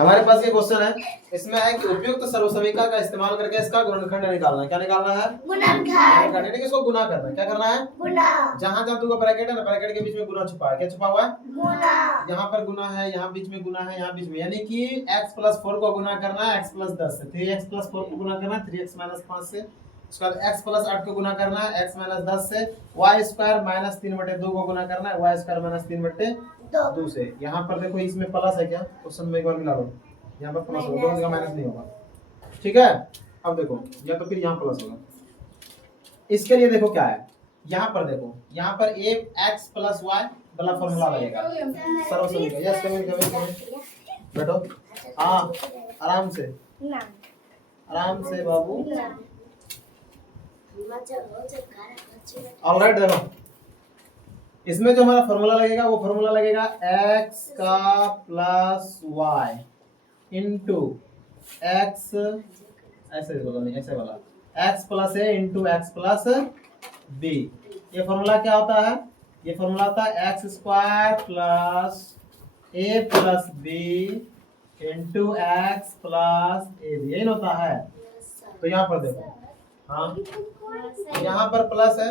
हमारे पास ये क्वेश्चन है, इसमें है कि उपयुक्त सर्वसमीका का इस्तेमाल करके इसका गुणनखंड निकालना है। क्या निकालना है? गुणनखंड। यानी कि इसको गुना करना है। क्या करना है? गुना। जहां जहां तुमको ब्रैकेट है ना, ब्रैकेट के बीच में गुना छुपा है। क्या छुपा हुआ है? गुना। यहाँ पर गुना है, यहाँ बीच में गुना है, यहाँ बीच में, यानी कि x + 4 को गुना करना है x + 10 से, 3x + 4 को गुना करना है 3x - 5 से, उसके बाद x + 8 को गुना करना है x - 10 से, y² - 3/2 को गुना करना है y² - 3/2 से। यहाँ पर देखो इसमें प्लस है क्या? क्वेश्चन में एक बार मिला लो, यहाँ पर प्लस होगा, दोनों जगह माइनस नहीं होगा। ठीक है, अब देखो या तो फिर यहाँ प्लस होगा। इसके लिए देखो क्या है, यहाँ पर देखो, यहाँ पर x + y वाला फॉर्मूला लगेगा सर्वसमीका। यस, कमेंट बैठो। हाँ, आराम से आराम से बाबू। ऑलराइट, देखो इसमें जो हमारा फॉर्मूला लगेगा वो फॉर्मूला लगेगा x का प्लस y इंटू x, ऐसे बोलो नहीं, ऐसे वाला x + a into x + b। ये फॉर्मूला क्या होता है? ये फॉर्मूला होता है x² + a + b into x + a b। यही होता है। तो यहाँ पर देखो, हाँ यहाँ पर प्लस है,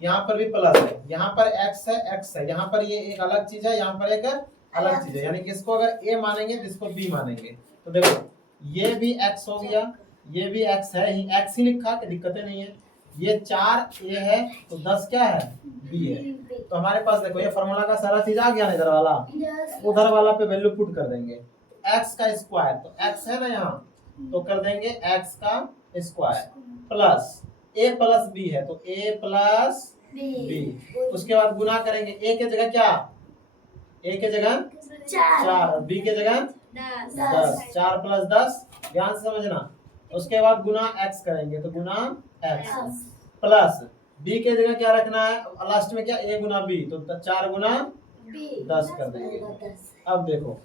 यहाँ पर भी प्लस है, यहाँ पर x है, यहाँ पर ये एक अलग चीज है, यहाँ पर एक अलग चीज है, यानी कि इसको अगर a मानेंगे तो इसको b मानेंगे। तो देखो ये भी x हो गया, ये भी x है, x ही लिखा, कि दिक्कतें नहीं है। ये 4a है तो 10 क्या है? b है। तो हमारे पास देखो ये फॉर्मूला का सारा चीज आ गया ना, इधर वाला उधर वाला पे वैल्यू पुट कर देंगे। x का स्क्वायर, तो x है ना यहाँ, तो कर देंगे x का स्क्वायर प्लस a + b है, तो a + b। उसके बाद गुना करेंगे, a के जगह क्या? a के जगह 4, b के जगह 10, 4 + 10, ध्यान से समझना। उसके बाद गुना x करेंगे, तो गुना x प्लस b के जगह क्या रखना है लास्ट में? क्या? a गुना b, तो 4 गुना 10 कर देंगे। अब देखो,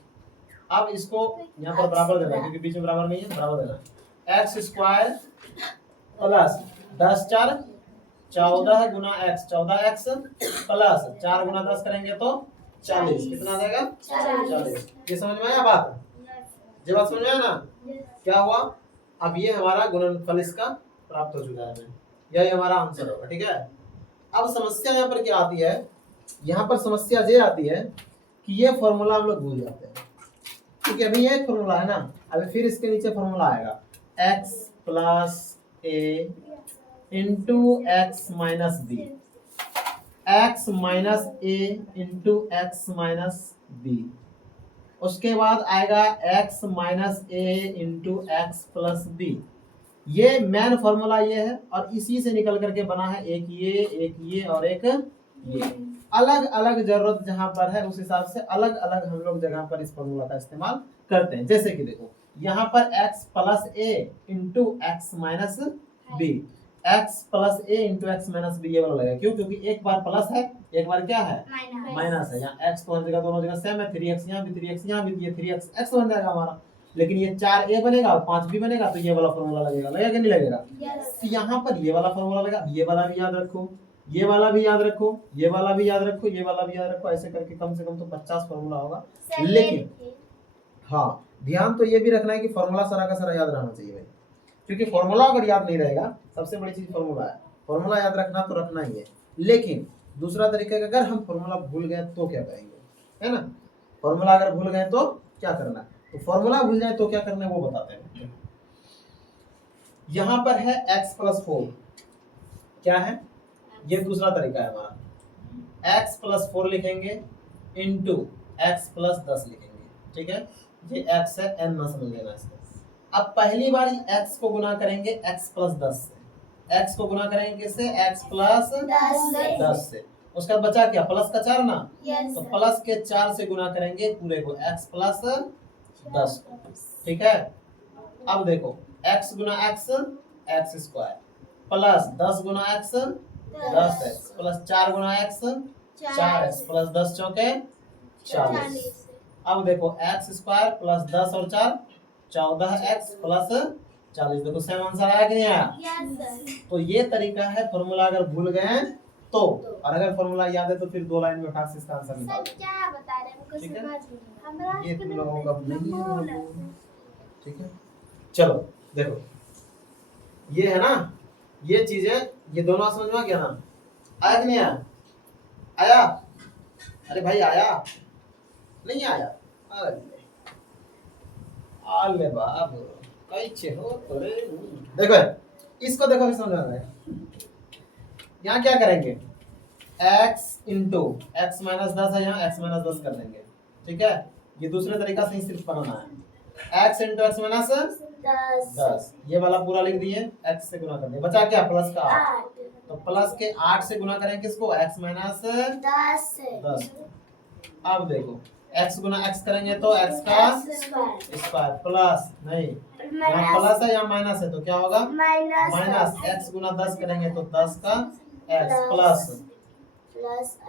अब इसको यहाँ पर बराबर देना, क्योंकि बीच में बराबर नहीं है, बराबर देना। x² प्लस 10 4 14 गुना x, 14x प्लस 4 गुना 10 करेंगे तो 40। कितना आ जाएगा? 40। ये समझ में आया बात? ये बात समझ में आया ना? क्या हुआ? अब ये हमारा गुणनफल इसका प्राप्त हो चुका है, यही हमारा आंसर होगा। ठीक है, अब समस्या यहाँ पर क्या आती है? यहाँ पर समस्या ये आती है कि ये फॉर्मूला हम लोग भूल जाते हैं, क्योंकि अभी ये एक फॉर्मूला है ना, अभी फिर इसके नीचे फॉर्मूला आएगा x + a into x - b, x - a into x - b। उसके बाद आएगा x - a into x + b। ये मेन फॉर्मूला ये है, और इसी से निकल करके बना है एक ये और एक ये। अलग अलग जरूरत जहां पर है उस हिसाब से अलग अलग हम लोग जगह पर इस फॉर्मूला का इस्तेमाल करते हैं। जैसे कि देखो यहाँ पर x + a into x - b, x + a into x - b ये वाला लगेगा। क्यों? क्योंकि एक बार प्लस है, एक बार क्या है? माइनस है। यहाँ x तो हर जगह दोनों जगह सेम है, 3x यहाँ भी 3x यहाँ भी, ये 3x x बन जाएगा हमारा। लेकिन ये 4a बनेगा और 5b बनेगा, तो ये वाला फॉर्मूला लगेगा कि नहीं लगेगा? तो यहाँ पर ये वाला फॉर्मूला लगेगा। ये वाला भी याद रखो, ये वाला भी याद रखो, ये वाला भी याद रखो, ये वाला भी याद रखो। ऐसे करके कम से कम तो 50 फॉर्मूला होगा। लेकिन हाँ, ध्यान तो ये भी रखना है कि फॉर्मूला सारा का सारा याद रहना चाहिए भाई, क्योंकि फॉर्मूला अगर याद नहीं रहेगा, सबसे बड़ी चीज फॉर्मूला है। फॉर्मूला याद रखना तो रखना ही है, लेकिन दूसरा तरीका है, अगर हम फॉर्मूला भूल गए तो क्या करेंगे, है ना? फॉर्मूला अगर भूल गए तो क्या करना है? तो फॉर्मूला भूल जाए तो क्या करना है वो बताते हैं। यहाँ पर है x + 4, क्या है? ये दूसरा तरीका है हमारा। x + 4 लिखेंगे इंटू x + 10 लिखेंगे। ठीक है, ये x है, n ना समझ लेना इसको। अब पहली बार x को गुना करेंगे x + 10 से, x को गुना करेंगे किससे? x + 10 से। उसका बचा क्या? प्लस का 4 ना, तो प्लस के 4 से गुना करेंगे पूरे को, x + 10 को। ठीक है, अब देखो x गुना x x² प्लस 10 गुना x 10x प्लस 4 गुना x 4x प्लस 10 चौके 40। अब देखो x² प्लस 10 और 4 14x प्लस 40। देखो सेम आंसर आया कि नहीं आया? तो ये तरीका है, फॉर्मूला अगर भूल गए तो और अगर फॉर्मूला याद है तो फिर 2 लाइन में फटाक से इसका आंसर निकाल। क्या बता रहे हैं, ठीक है, हमरा ये तुम लोगों का नहीं है। ठीक है, चलो देखो ये है ना, ये चीजें, ये दोनों समझ में आ गया ना? आया कि नहीं आया? आया? अरे भाई आया नहीं आया? अरे बाप कैसे हो तोरे। देखो इसको देखो, फिर समझ में आएगा। यहाँ क्या करेंगे, x इंटू एक्स माइनस 10 है, यहाँ x माइनस 10 कर देंगे। ठीक है, ये दूसरे तरीका से ही सिर्फ बनाना है। x इंटू एक्स माइनस 10, ये वाला पूरा लिख दिए, x से गुना कर दिए, बचा क्या, प्लस का 8। तो प्लस के 8 से गुना करेंगे किसको, x माइनस 10। अब देखो x गुना x करेंगे तो x का स्क्वायर प्लस, नहीं यहाँ प्लस है यहाँ माइनस है तो क्या होगा, माइनस x गुना 10 करेंगे तो 10 का x प्लस,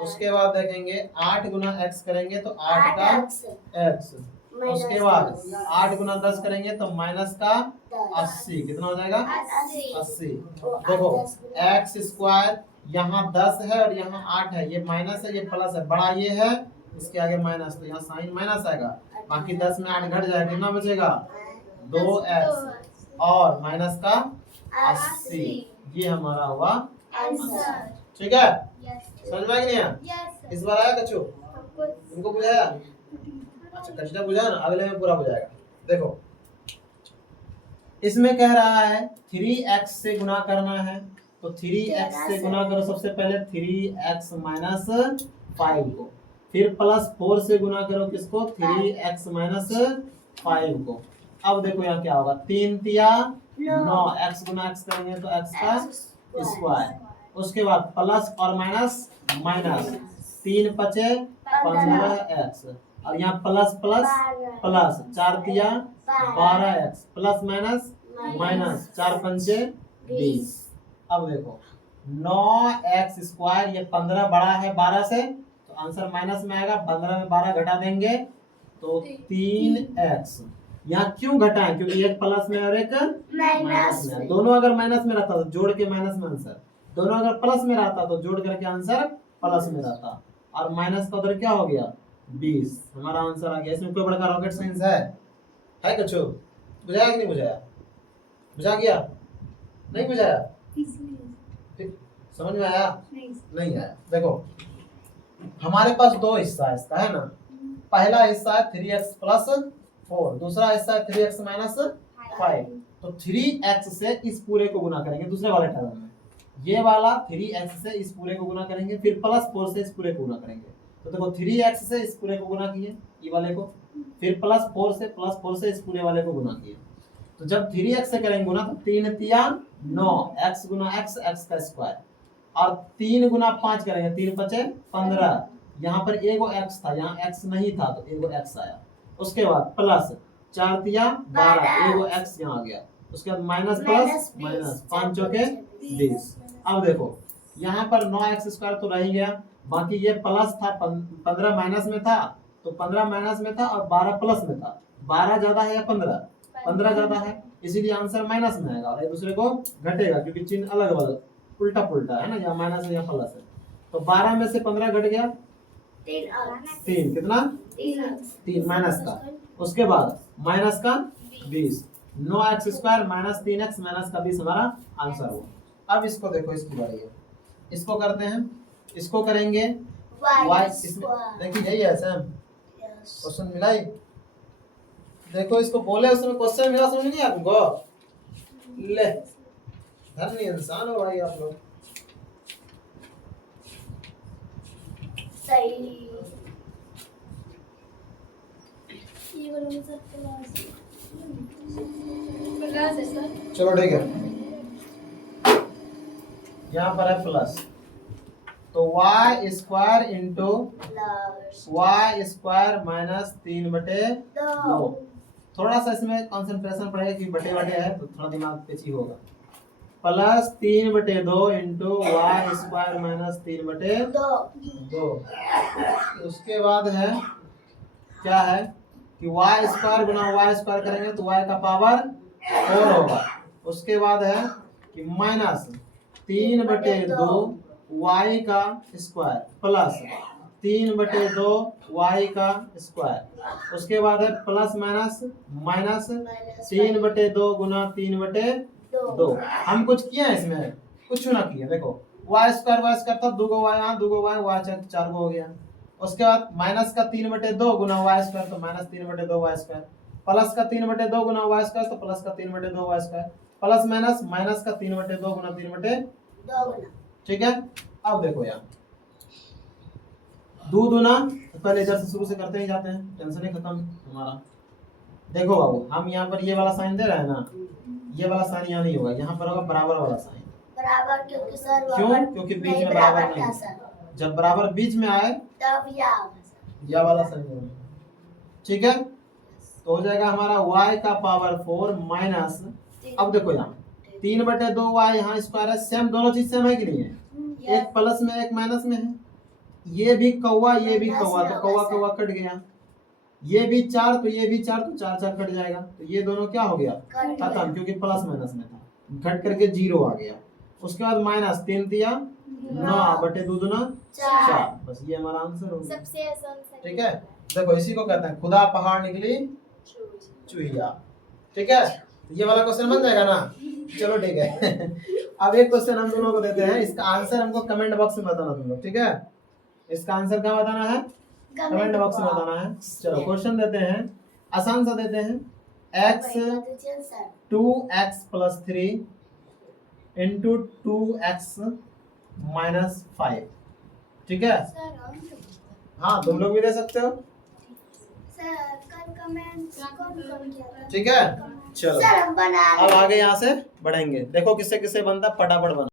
उसके बाद देखेंगे 8 गुना x करेंगे तो 8 का x, उसके बाद 8 गुना 10 करेंगे तो माइनस का 80, कितना हो जाएगा 80। देखो x स्क्वायर यहाँ 10 है और यहाँ 8 है, ये माइनस है ये प्लस है, बड़ा ये है इसके आगे माइनस, तो यहाँ साइन माइनस आएगा, बाकी 10 में 8 घट जाएगा, कितना बचेगा 2x और माइनस का 80, ये हमारा हुआ आंसर। ठीक है, समझ में आ गया नहीं? इस बार आया कच्चू, तुमको बुझाया? अच्छा कच्चा बुझा ना, अगले में पूरा बुझाएगा। देखो इसमें कह रहा है 3x से गुना करना है, तो 3x से गुना करो, सबसे पहले 3x माइनस 5 को, फिर प्लस 4 से गुना करो किसको, 3x माइनस 5 को। अब देखो यहाँ क्या होगा, 3 तिया 9, x गुना x करेंगे तो x का स्क्वायर, उसके बाद प्लस और माइनस माइनस, 3 पचे 15x और यहाँ प्लस प्लस प्लस, 4 तिया 12x प्लस माइनस माइनस, 4 पंचे 20। अब देखो 9x स्क्वायर, ये 15 बड़ा है 12 से, तो आंसर माइनस में आएगा, 15 में 12 घटा देंगे तो 3x। यहाँ क्यों घटाएं, क्योंकि एक प्लस में और एक माइनस में, दोनों अगर माइनस में रहता तो जोड़ के माइनस में आंसर, दोनों अगर प्लस में रहता तो जोड़ करके आंसर प्लस में रहता, और माइनस का उधर क्या हो गया 20, हमारा आंसर आ गया। इसमें कोई बड़ा रॉकेट साइंस है कच्चू? बुझाया कि नहीं बुझाया? बुझा गया नहीं बुझाया? समझ में आया नहीं आया? देखो हमारे पास दो हिस्सा है इसका, है ना, पहला हिस्सा है 3x प्लस 4, दूसरा हिस्सा है 3x माइनस 5, तो 3x से इस पूरे को गुना करेंगे दूसरे वाले टर्म में, ये वाला 3x से इस पूरे को गुना करेंगे, फिर प्लस 4 से इस पूरे को गुना करेंगे, तो देखो 3x से इस पूरे को गुना किए ये वाले को, फिर प्लस 4 से इस पूरे वाले को गुना किए, तो जब 3x से करेंगे गुना तो 3 तिया 9, x गुना x, x का स्क्वायर, और 3 गुना 5 करेंगे, 3 पचे 15, यहाँ पर एगो x था, यहाँ x नहीं था तो एगो x आया, उसके बाद प्लस 4 तिया 12, एगो x यहाँ आ गया, उसके बाद माइनस प्लस माइनस, 5 चौके 20। अब देखो यहाँ पर 9x स्क्वायर तो रह ही गया, बाकी ये प्लस था, 15 माइनस में था तो 15 माइनस में था और 12 प्लस में था, 12 ज्यादा है या 15 ज्यादा है, इसीलिए आंसर माइनस में आएगा और एक दूसरे को घटेगा क्योंकि चिन्ह अलग अलग उल्टा पुल्टा है ना, यहाँ माइनस है यहाँ प्लस है, तो 12 में से 15 घट गया 3, कितना 3 माइनस का, उसके बाद माइनस का 20, 9x square minus 3x minus का 20 हमारा आंसर हुआ। अब इसको देखो, इसकी बारी है, इसको करते हैं, इसको करेंगे y, इसमें देखिए यही है सैम, क्वेश्चन मिला ही, देखो इसको बोले उसमें क्वेश्चन मिला, समझ नहीं आया तुमको? ले धन्य इंसान हो भाई आप लोग। सही चलो ठीक है, यहाँ पर है प्लस, तो y square into y square minus 3/2, थोड़ा सा इसमें कंसंट्रेशन पड़ेगा कि बटे बटे है तो थोड़ा दिमाग पेची होगा, plus 3/2 into y square minus 3/2, उसके बाद है क्या है कि y स्क्वायर गुना y स्क्वायर करेंगे तो y का पावर 4 होगा, उसके बाद है कि माइनस 3/2 y का स्क्वायर प्लस 3/2 y का स्क्वायर, उसके बाद है प्लस माइनस माइनस 3/2 गुना 3/2। हम कुछ किया है इसमें? कुछ ना किया। देखो y स्क्वायर था, 2 y यहाँ 2 y y 4 हो गया। उसके बाद माइनस का 3/2 गुना y स्क्वायर तो माइनस 3/2 y स्क्वायर, प्लस का 3/2 गुना y स्क्वायर तो प्लस का 3/2 y square, plus minus minus का 3/2 गुना 3/2। ठीक है। अब देखो यार 2 दूना, पहले इधर से शुरू से करते ही जाते हैं, टेंशन ही खत्म हमारा। देखो बाबू हम यहाँ पर ये वाला साइन दे रहे हैं ना, ये वाला साइन यहाँ नहीं होगा, यहाँ पर होगा बराबर वाला साइन। बराबर क्योंकि सर क्यों? क्योंकि बीच में बराबर नहीं, जब बराबर बीच में आए तब या वाला साइन होगा। ठीक है, तो हो जाएगा हमारा y का पावर 4 माइनस, अब देखो यहाँ 3/2 y यहाँ स्क्वायर है, सेम दोनों चीज सेम है कि नहीं है? एक प्लस में एक माइनस में है, ये भी कौवा ये भी कौवा, तो कौवा कौवा कट गया, ये भी 4 तो ये भी 4 तो 4 4 कट जाएगा, तो ये दोनों क्या हो गया? खत्म, क्योंकि प्लस माइनस में था, घट करके 0 आ गया। उसके बाद माइनस 3 दिया 9/2 दूना 4, बस ये हमारा आंसर हो गया। सबसे आसान सर। ठीक है, देखो इसी को कहते हैं खुदा पहाड़ निकली चुहिया। ठीक है, ये वाला क्वेश्चन बन जाएगा ना? चलो ठीक है। अब एक क्वेश्चन हम दोनों को देते हैं, इसका आंसर हमको कमेंट बॉक्स में बताना तुम लोग। ठीक है, इसका आंसर क्या बताना है? कमेंट बॉक्स में बताना है। चलो क्वेश्चन देते हैं, आसान सा देते हैं। x 2x + 3 into 2x - 5। ठीक है, हाँ तुम लोग भी दे सकते हो। ठीक है, चलो अब आगे यहाँ से बढ़ेंगे। देखो किससे किससे बनता, फटाफट बना।